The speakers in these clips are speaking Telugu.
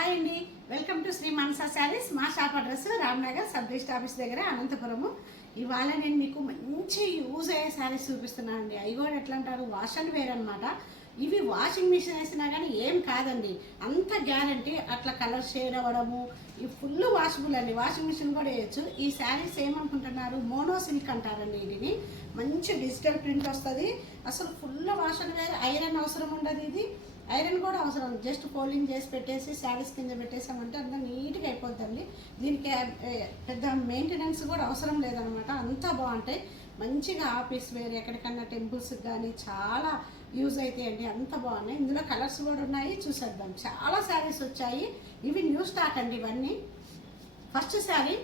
హాయ్ అండి, వెల్కమ్ టు శ్రీ మనసా శారీస్. మా shop address Ramnagar sub register office దగ్గర అనంతపురము. ఇవాళ నేను మీకు మంచి యూజ్ అయ్యే శారీస్ చూపిస్తున్నాను అండి. అవి కూడా ఎట్లా అంటారు, వాష్ అండ్ వేర్ అనమాట. ఇవి వాషింగ్ మిషన్ వేసినా కానీ ఏం కాదండి, అంత గ్యారంటీ. అట్లా కలర్ షేడ్ అవ్వడము, ఇవి ఫుల్ వాషబుల్ అండి. వాషింగ్ మిషన్ కూడా వేయచ్చు. ఈ శారీస్ ఏమనుకుంటున్నారు, మోనో సిల్క్ అంటారండి. వీటిని మంచి డిజిటల్ ప్రింట్ వస్తుంది. అసలు full wash and wear, iron అవసరం ఉండదు. ఇది ఐరన్ కూడా అవసరం, జస్ట్ ఫోల్డింగ్ చేసి పెట్టేసి శారీస్ కింద పెట్టేసామంటే అంత నీట్గా అయిపోద్దండి. దీనికి పెద్ద మెయింటెనెన్స్ కూడా అవసరం లేదనమాట. అంతా బాగుంటాయి. మంచిగా ఆఫీస్ వేర్, ఎక్కడికన్నా టెంపుల్స్కి కానీ చాలా యూజ్ అవుతాయండి. అంత బాగున్నాయి. ఇందులో కలర్స్ కూడా ఉన్నాయి, చూసేద్దాం. చాలా శారీస్ వచ్చాయి. ఇవి న్యూ స్టాక్ అండి ఇవన్నీ. ఫస్ట్ శారీ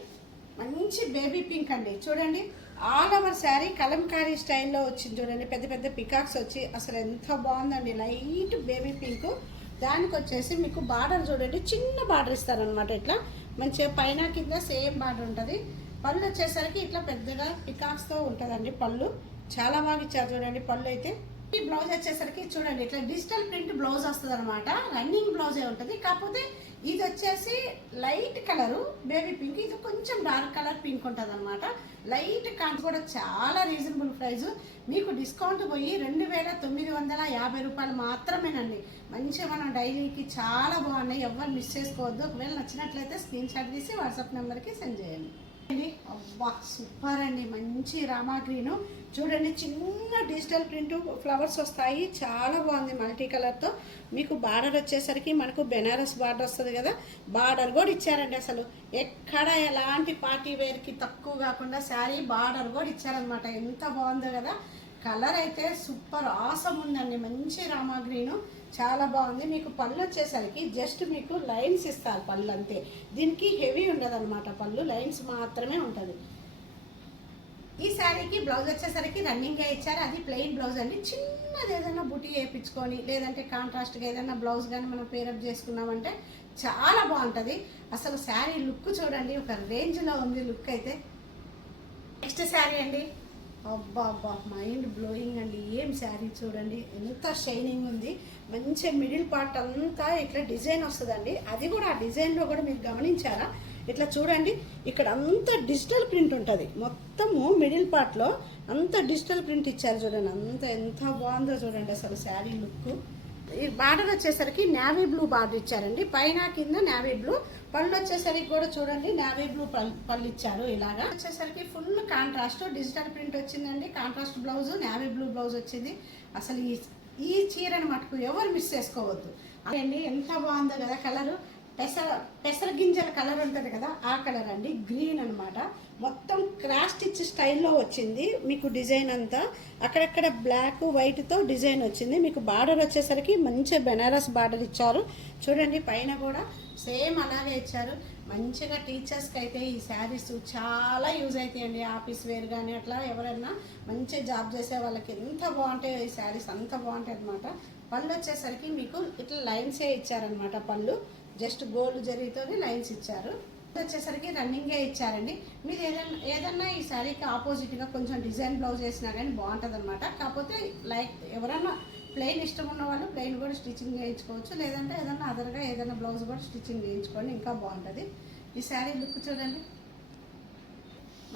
మంచి బేబీ పింక్ అండి. చూడండి, ఆల్ ఓవర్ శారీ కలంకారీ స్టైల్లో వచ్చింది. చూడండి, పెద్ద పెద్ద పికాక్స్ వచ్చి అసలు ఎంత బాగుందండి. Light baby pink. దానికి వచ్చేసి మీకు బార్డర్ చూడండి, చిన్న బార్డర్ ఇస్తారనమాట. ఇట్లా మంచిగా పైన కింద సేమ్ బార్డర్ ఉంటుంది. పళ్ళు వచ్చేసరికి ఇట్లా పెద్దగా పికాక్స్తో ఉంటుందండి. పళ్ళు చాలా బాగా ఇచ్చారు చూడండి. పళ్ళు అయితే ఈ బ్లౌజ్ వచ్చేసరికి చూడండి, ఇట్లా డిజిటల్ ప్రింట్ బ్లౌజ్ వస్తుంది అనమాట. రన్నింగ్ బ్లౌజే ఉంటుంది. కాకపోతే ఇది వచ్చేసి లైట్ కలరు బేబీ పింక్, ఇది కొంచెం డార్క్ కలర్ పింక్ ఉంటుంది అనమాట. లైట్ కాంట్ కూడా చాలా రీజనబుల్ ప్రైస్. మీకు డిస్కౌంట్ పోయి 2950 రూపాయలు మాత్రమేనండి. మంచిగా మనం డైలీకి చాలా బాగున్నాయి. ఎవరు మిస్ చేసుకోవద్దు. ఒకవేళ నచ్చినట్లయితే స్క్రీన్ షాట్ తీసి వాట్సాప్ నెంబర్కి సెండ్ చేయండి. అబ్బా సూపర్ అండి, మంచి రామా గ్రీను. చూడండి, చిన్న డిజిటల్ ప్రింట్ ఫ్లవర్స్ వస్తాయి. చాలా బాగుంది మల్టీ కలర్తో. మీకు బార్డర్ వచ్చేసరికి మనకు బెనారస్ బార్డర్ వస్తుంది కదా, బార్డర్ కూడా ఇచ్చారండి. అసలు ఎక్కడ ఎలాంటి పార్టీ వేర్కి తక్కువ కాకుండా శారీ బార్డర్ కూడా ఇచ్చారనమాట. ఎంత బాగుందో కదా. కలర్ అయితే సూపర్ ఆసమ్ ఉందండి. మంచి రామా గ్రీను, చాలా బాగుంది. మీకు పళ్ళు వచ్చేసరికి జస్ట్ మీకు లైన్స్ ఇస్తారు, పళ్ళు అంతే. దీనికి హెవీ ఉండదు అనమాట. పళ్ళు లైన్స్ మాత్రమే ఉంటుంది. ఈ శారీకి బ్లౌజ్ వచ్చేసరికి రన్నింగ్గా ఇచ్చారు. అది ప్లెయిన్ బ్లౌజ్ అండి. చిన్నది ఏదైనా బుటీ వేయించుకొని లేదంటే కాంట్రాస్ట్గా ఏదైనా బ్లౌజ్ కానీ మనం పేరప్ చేసుకున్నామంటే చాలా బాగుంటుంది. అసలు శారీ లుక్ చూడండి, ఒక రేంజ్లో ఉంది లుక్ అయితే. నెక్స్ట్ శారీ అండి, అబ్బా అబ్బా మైండ్ బ్లోయింగ్ అండి. ఏం శారీ చూడండి, ఎంత షైనింగ్ ఉంది. మంచి మిడిల్ పార్ట్ అంతా ఇట్లా డిజైన్ వస్తుందండి. అది కూడా ఆ డిజైన్లో కూడా మీరు గమనించారా, ఇట్లా చూడండి, ఇక్కడ అంతా డిజిటల్ ప్రింట్ ఉంటుంది. మొత్తము మిడిల్ పార్ట్లో అంత డిజిటల్ ప్రింట్ ఇచ్చారు చూడండి. అంత ఎంత బాగుందో చూడండి అసలు శారీ లుక్. ఈ బార్డర్ వచ్చేసరికి నేవీ బ్లూ బార్డర్ ఇచ్చారండి. పైన కింద నేవీ బ్లూ. పళ్ళు వచ్చేసరికి కూడా చూడండి నేవీ బ్లూ పళ్ళు ఇచ్చారు. ఇలాగా వచ్చేసరికి ఫుల్ కాంట్రాస్ట్ డిజిటల్ ప్రింట్ వచ్చిందండి. Contrast blouse, navy blue blouse వచ్చింది. అసలు ఈ చీరను మటుకు ఎవరు మిస్ చేసుకోవద్దు అండి. ఎంత బాగుందో కదా కలరు. పెసర గింజల కలర్ ఉంటుంది కదా, ఆ కలర్ అండి. గ్రీన్ అనమాట. మొత్తం క్రాస్ స్టిచ్ స్టైల్లో వచ్చింది మీకు డిజైన్ అంతా. అక్కడక్కడ బ్లాక్ వైట్తో డిజైన్ వచ్చింది. మీకు బార్డర్ వచ్చేసరికి మంచి బెనారస్ బార్డర్ ఇచ్చారు చూడండి. పైన కూడా సేమ్ అలాగే ఇచ్చారు. మంచిగా టీచర్స్కి అయితే ఈ శారీస్ చాలా యూజ్ అవుతాయండి. ఆఫీస్ వేర్ కానీ అట్లా ఎవరైనా మంచి జాబ్ చేసే వాళ్ళకి ఎంత బాగుంటాయో ఈ శారీస్, అంత బాగుంటాయి అనమాట. పళ్ళు వచ్చేసరికి మీకు ఇట్లా లైన్సే ఇచ్చారనమాట. పళ్ళు జస్ట్ గోల్డ్ జరీతో లైన్స్ ఇచ్చారు. వచ్చేసరికి రన్నింగే ఇచ్చారండి. మీరు ఏదన్నా ఈ శారీకి ఆపోజిట్గా కొంచెం డిజైన్ బ్లౌజ్ వేసినా కానీ బాగుంటుంది అనమాట. కాకపోతే లైక్ ఎవరైనా ప్లెయిన్ ఇష్టం ఉన్న వాళ్ళు ప్లెయిన్ కూడా స్టిచ్చింగ్ చేయించుకోవచ్చు. లేదంటే ఏదైనా అదర్గా ఏదైనా బ్లౌజ్ కూడా స్టిచ్చింగ్ చేయించుకోండి, ఇంకా బాగుంటుంది. ఈ శారీ లుక్ చూడండి,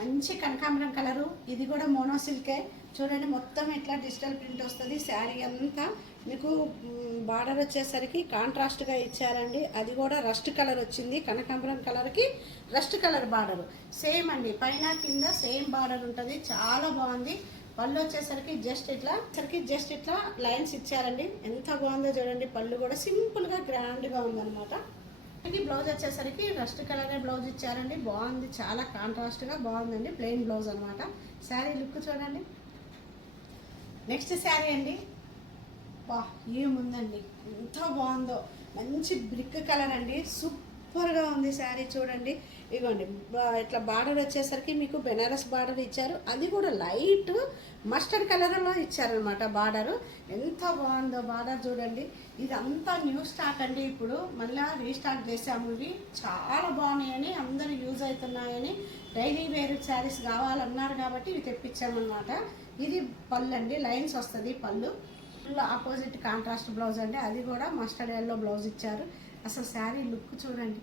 మంచి కనకాంబరం కలరు. ఇది కూడా మోనో సిల్కే. చూడండి, మొత్తం ఇట్లా డిజిటల్ ప్రింట్ వస్తుంది. శారీ అంతా మీకు బార్డర్ వచ్చేసరికి కాంట్రాస్ట్గా ఇచ్చారండి. అది కూడా రస్ట్ కలర్ వచ్చింది. కనకాంబరం కలర్కి రస్ట్ కలర్ బార్డర్ సేమ్ అండి. పైన కింద సేమ్ బార్డర్ ఉంటుంది. చాలా బాగుంది. పళ్ళు వచ్చేసరికి జస్ట్ ఇట్లా లైన్స్ ఇచ్చారండి. ఎంత బాగుందో చూడండి. పళ్ళు కూడా సింపుల్గా గ్రాండ్గా ఉందన్నమాట. ఇది బ్లౌజ్ వచ్చేసరికి రస్ట్ కలరే బ్లౌజ్ ఇచ్చారండి. బాగుంది, చాలా కాంట్రాస్ట్గా బాగుందండి. ప్లెయిన్ బ్లౌజ్ అనమాట. శారీ లుక్ చూడండి. నెక్స్ట్ శారీ అండి, వా ఏముందండి, ఎంత బాగుందో. మంచి బ్రిక్ కలర్ అండి. సూపర్గా ఉంది శారీ చూడండి. ఇదిగోండి, ఇట్లా బార్డర్ వచ్చేసరికి మీకు బెనారస్ బార్డర్ ఇచ్చారు. అది కూడా లైట్ మస్టర్డ్ కలర్లో ఇచ్చారనమాట బార్డరు. ఎంత బాగుందో బార్డర్ చూడండి. ఇదంతా న్యూ స్టాక్ అండి. ఇప్పుడు మళ్ళీ రీస్టాక్ చేసాము. ఇవి చాలా బాగున్నాయని, అందరూ యూజ్ అవుతున్నాయని, డైలీ వేర్ శారీస్ కావాలన్నారు కాబట్టి ఇవి తెప్పించామన్నమాట. ఇది పళ్ళు అండి, లైన్స్ వస్తుంది పళ్ళు. ఆపోజిట్ కాంట్రాస్ట్ బ్లౌజ్ అండి. అది కూడా మస్టర్డ్ ఎల్లో బ్లౌజ్ ఇచ్చారు. అసలు శారీ లుక్ చూడండి.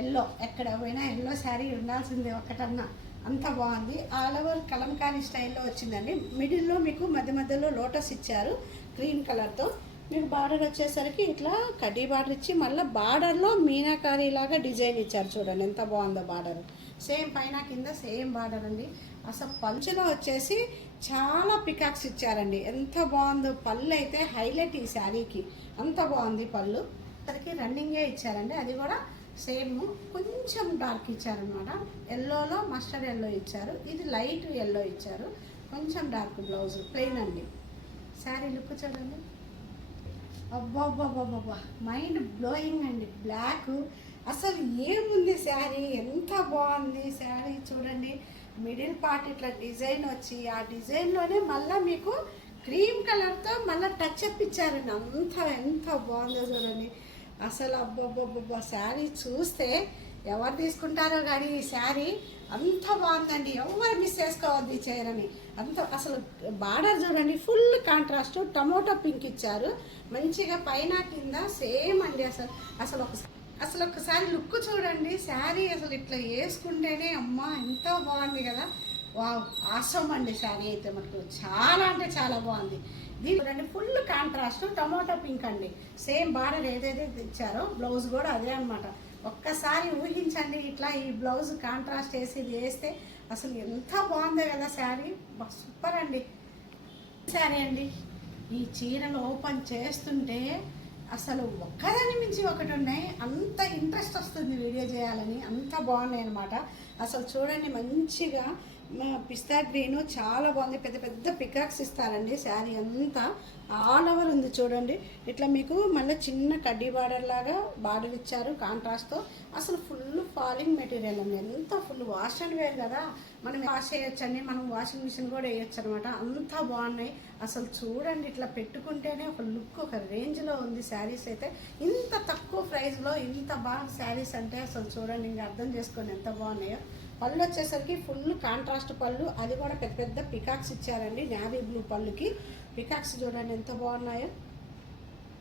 ఎల్లో ఎక్కడ పోయినా ఎల్లో శారీ ఉండాల్సిందే ఒకటన్నా, అంత బాగుంది. ఆల్ ఓవర్ కలంకారీ స్టైల్లో వచ్చిందండి. మిడిల్లో మీకు మధ్య మధ్యలో లోటస్ ఇచ్చారు గ్రీన్ కలర్తో. మీకు బార్డర్ వచ్చేసరికి ఇట్లా కడ్డీ బార్డర్ ఇచ్చి మళ్ళీ బార్డర్లో మీనాకారీ లాగా డిజైన్ ఇచ్చారు. చూడండి ఎంత బాగుందో బార్డర్. సేమ్ పైన కింద సేమ్ బార్డర్ అండి. అసలు పంచులో వచ్చేసి చాలా పికాక్స్ ఇచ్చారండి. ఎంత బాగుందో. పళ్ళు అయితే హైలైట్ ఈ శారీకి, అంత బాగుంది పళ్ళు. సరికి రన్నింగే ఇచ్చారండి. అది కూడా సేమ్ కొంచెం డార్క్ ఇచ్చారనమాట. ఎల్లోలో మస్టర్డ్ ఎల్లో ఇచ్చారు. ఇది లైట్ ఎల్లో ఇచ్చారు. కొంచెం డార్క్ బ్లౌజ్ ప్లెయిన్ అండి. శారీ లుక్ చూడండి. అబ్బాబ్బాబ్బాబ్బా మైండ్ బ్లోయింగ్ అండి. బ్లాక్ అసలు ఏముంది శారీ, ఎంత బాగుంది శారీ చూడండి. మిడిల్ పార్ట్ ఇట్లా డిజైన్ వచ్చి ఆ డిజైన్లోనే మళ్ళీ మీకు క్రీమ్ కలర్తో మళ్ళీ టచ్ అప్ ఇచ్చారండి. అంత ఎంత బాగుందో చూడండి. అసలు అబ్బబ్బబ్బబ్బా శారీ చూస్తే ఎవరు తీసుకుంటారో కానీ ఈ శారీ అంత బాగుందండి. ఎవరు మిస్ చేసుకోవద్దు ఈ చీరని. అంత అసలు బార్డర్ చూడండి, ఫుల్ కాంట్రాస్ట్ టమోటా పింక్ ఇచ్చారు. మంచిగా పైన కింద సేమ్ అండి. అసలు ఒకసారి లుక్ చూడండి. శారీ అసలు ఇట్లా వేసుకుంటేనే అమ్మ ఎంత బాగుంది కదా. వావ్ ఆసమ్ అండి. శారీ అయితే మనకు చాలా అంటే చాలా బాగుంది. దీని చూడండి ఫుల్ కాంట్రాస్ట్ టమోటా పింక్ అండి. సేమ్ బార్డర్ ఏదైతే ఇచ్చారో బ్లౌజ్ కూడా అదే అనమాట. ఒక్కసారి ఊహించండి ఇట్లా ఈ బ్లౌజ్ కాంట్రాస్ట్ వేసి ఇది వేస్తే అసలు ఎంత బాగుందో కదా శారీ. సూపర్ అండి శారీ అండి. ఈ చీరలు ఓపెన్ చేస్తుంటే అసలు ఒక్కదాని మించి ఒకటి ఉన్నాయి. అంత ఇంట్రెస్ట్ వస్తుంది వీడియో చేయాలని, అంత బాగున్నాయి అనమాట. అసలు చూడండి మంచిగా పిస్తా గ్రీను చాలా బాగుంది. పెద్ద పెద్ద పికాక్స్ ఇస్తారండి. శారీ అంతా ఆల్ ఓవర్ ఉంది చూడండి. ఇట్లా మీకు మళ్ళీ చిన్న కడ్డీ బార్డర్ లాగా బార్డర్ ఇచ్చారు కాంట్రాస్ట్తో. అసలు ఫుల్ ఫాలింగ్ మెటీరియల్ అండి. ఎంత ఫుల్ వాష్ అండ్ వేర్ కదా, మనం వాష్ చేయొచ్చండి. మనం వాషింగ్ మిషన్ కూడా వేయొచ్చు అనమాట. అంత బాగున్నాయి. అసలు చూడండి ఇట్లా పెట్టుకుంటేనే ఒక లుక్ ఒక రేంజ్లో ఉంది శారీస్ అయితే. ఇంత తక్కువ ప్రైస్లో ఇంత బాగా శారీస్ అంటే అసలు చూడండి ఇంకా అర్థం చేసుకోండి ఎంత బాగున్నాయో. పళ్ళు వచ్చేసరికి ఫుల్ కాంట్రాస్ట్ పళ్ళు, అది కూడా పెద్ద పెద్ద పికాక్స్ ఇచ్చారండి. నేవీ బ్లూ పళ్ళుకి పికాక్స్ చూడండి ఎంత బాగున్నాయో.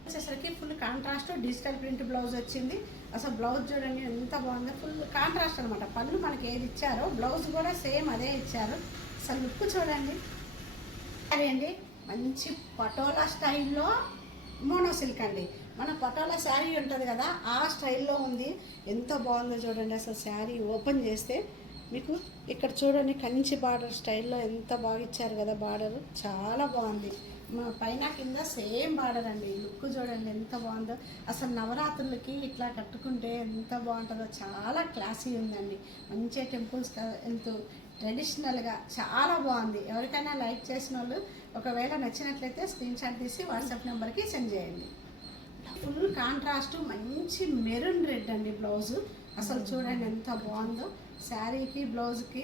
వచ్చేసరికి full contrast digital print blouse వచ్చింది. అసలు బ్లౌజ్ చూడండి ఎంత బాగుందో. ఫుల్ కాంట్రాస్ట్ అనమాట. పళ్ళు మనకి ఏది ఇచ్చారో బ్లౌజ్ కూడా సేమ్ అదే ఇచ్చారు. అసలు లుక్ చూడండి. అదే అండి మంచి పటోలా స్టైల్లో మోనో సిల్క్ అండి. మన పటోలా శారీ ఉంటుంది కదా ఆ స్టైల్లో ఉంది. ఎంత బాగుందో చూడండి. అసలు శారీ ఓపెన్ చేస్తే మీకు ఇక్కడ చూడండి కంచి బార్డర్ స్టైల్లో ఎంత బాగా ఇచ్చారు కదా. బార్డర్ చాలా బాగుంది. మా పైన కింద సేమ్ బార్డర్ అండి. లుక్ చూడండి ఎంత బాగుందో. అసలు నవరాత్రులకి ఇట్లా కట్టుకుంటే ఎంత బాగుంటుందో. చాలా క్లాసీ ఉందండి. మంచిగా టెంపుల్స్ ఎంతో ట్రెడిషనల్గా చాలా బాగుంది. ఎవరికైనా లైక్ చేసిన వాళ్ళు ఒకవేళ నచ్చినట్లయితే స్క్రీన్ షాట్ తీసి వాట్సాప్ నెంబర్కి సెండ్ చేయండి. ఫుల్ కాంట్రాస్ట్ మంచి మెరూన్ రెడ్ అండి బ్లౌజు. అసలు చూడండి ఎంత బాగుందో. శారీకి బ్లౌజ్కి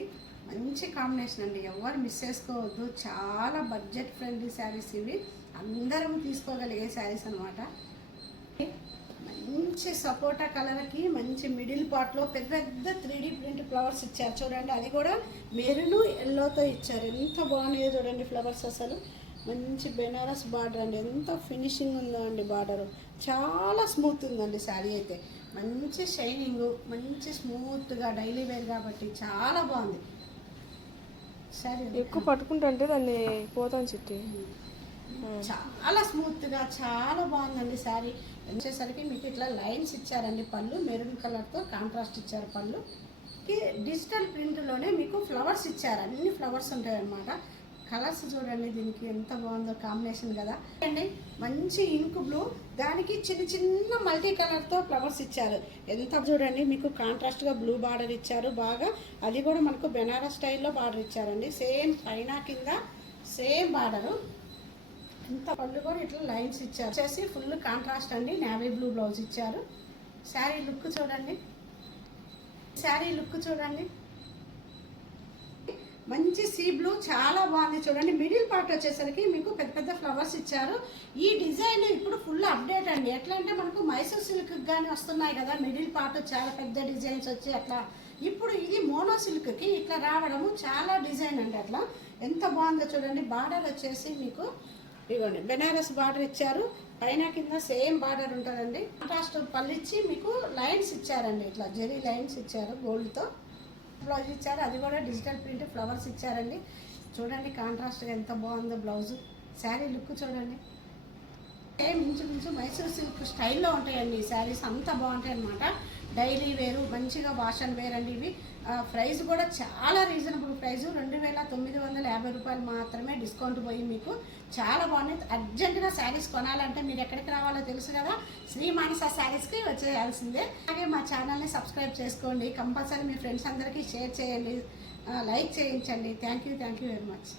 మంచి కాంబినేషన్ అండి. ఎవరు మిస్ చేసుకోవద్దు. చాలా బడ్జెట్ ఫ్రెండ్లీ శారీస్ ఇవి. అందరం తీసుకోగలిగే శారీస్ అనమాట. మంచి సపోటా కలర్కి మంచి మిడిల్ పార్ట్లో పెద్ద పెద్ద 3D ప్రింట్ ఫ్లవర్స్ ఇచ్చారు చూడండి. అది కూడా మెరూన్ ఎల్లోతో ఇచ్చారు. ఎంత బాగున్నాయో చూడండి ఫ్లవర్స్. అసలు మంచి బెనారస్ బార్డర్ అండి. ఎంత ఫినిషింగ్ ఉందో అండి బార్డరు. చాలా స్మూత్ ఉందండి శారీ అయితే. మంచి షైనింగ్, మంచి స్మూత్గా డైలీ వేర్ కాబట్టి చాలా బాగుంది. సరే ఎక్కువ పట్టుకుంటుంటే దాన్ని పోతాను చిట్టి. చాలా స్మూత్గా చాలా బాగుందండి శారీ. వచ్చేసరికి మీకు ఇట్లా లైన్స్ ఇచ్చారండి. పళ్ళు మెరూన్ కలర్తో కాంట్రాస్ట్ ఇచ్చారు. పళ్ళుకి డిజిటల్ ప్రింట్లోనే మీకు ఫ్లవర్స్ ఇచ్చారు. అన్ని ఫ్లవర్స్ ఉంటాయి అన్నమాట. కలర్స్ చూడండి దీనికి ఎంత బాగుందో కాంబినేషన్ కదా అండి. మంచి ఇంక్ బ్లూ, దానికి చిన్న చిన్న మల్టీ కలర్తో ఫ్లవర్స్ ఇచ్చారు. ఎంత చూడండి మీకు కాంట్రాస్ట్గా బ్లూ బార్డర్ ఇచ్చారు బాగా. అది కూడా మనకు బెనారస్ స్టైల్లో బార్డర్ ఇచ్చారండి. సేమ్ పైన కింద సేమ్ బార్డరు. ఎంత పళ్ళు కూడా ఇట్లా లైన్స్ ఇచ్చారు. వచ్చేసి ఫుల్ కాంట్రాస్ట్ అండి. నేవీ బ్లూ బ్లౌజ్ ఇచ్చారు. శారీ లుక్ చూడండి. శారీ లుక్ చూడండి. మంచి సీ బ్లూ చాలా బాగుంది చూడండి. మిడిల్ పార్ట్ వచ్చేసరికి మీకు పెద్ద పెద్ద ఫ్లవర్స్ ఇచ్చారు. ఈ డిజైన్ ఇప్పుడు ఫుల్ అప్డేట్ అండి. ఎట్లా అంటే మనకు మైసూర్ సిల్క్ కానీ వస్తున్నాయి కదా మిడిల్ పార్ట్ చాలా పెద్ద డిజైన్స్ వచ్చి అట్లా. ఇప్పుడు ఇది మోనో సిల్క్కి ఇట్లా రావడము చాలా డిజైన్ అండి. అట్లా ఎంత బాగుందో చూడండి. బార్డర్ వచ్చేసి మీకు ఇవ్వండి బెనారస్ బార్డర్ ఇచ్చారు. పైన కింద సేమ్ బార్డర్ ఉంటుందండి. కాంట్రాస్ట్ పళ్ళు ఇచ్చి మీకు లైన్స్ ఇచ్చారండి, ఇట్లా జెరీ లైన్స్ ఇచ్చారు, గోల్డ్తో బ్లౌజ్ ఇచ్చారు. అది కూడా డిజిటల్ ప్రింట్ ఫ్లవర్స్ ఇచ్చారండి. చూడండి కాంట్రాస్ట్గా ఎంత బాగుందో బ్లౌజు. శారీ లుక్ చూడండి. సేమ్ ఇంచుమించు మైసూర్ సిల్క్ స్టైల్లో ఉంటాయండి ఈ శారీస్, అంత బాగుంటాయి అన్నమాట. డైలీ వేరు, మంచిగా వాష్ అండ్ వేర్ అండి ఇవి. ప్రైస్ కూడా చాలా రీజనబుల్ ప్రైస్, 2950 రూపాయలు మాత్రమే, డిస్కౌంట్ పోయి మీకు చాలా బాగున్నాయి. అర్జెంటుగా శారీస్ కొనాలంటే మీరు ఎక్కడికి రావాలో తెలుసు కదా, శ్రీ మానస శారీస్కి వచ్చేయాల్సిందే. అలాగే మా ఛానల్ని సబ్స్క్రైబ్ చేసుకోండి, కంపల్సరీ మీ ఫ్రెండ్స్ అందరికీ షేర్ చేయండి, లైక్ చేయించండి. Thank you very much.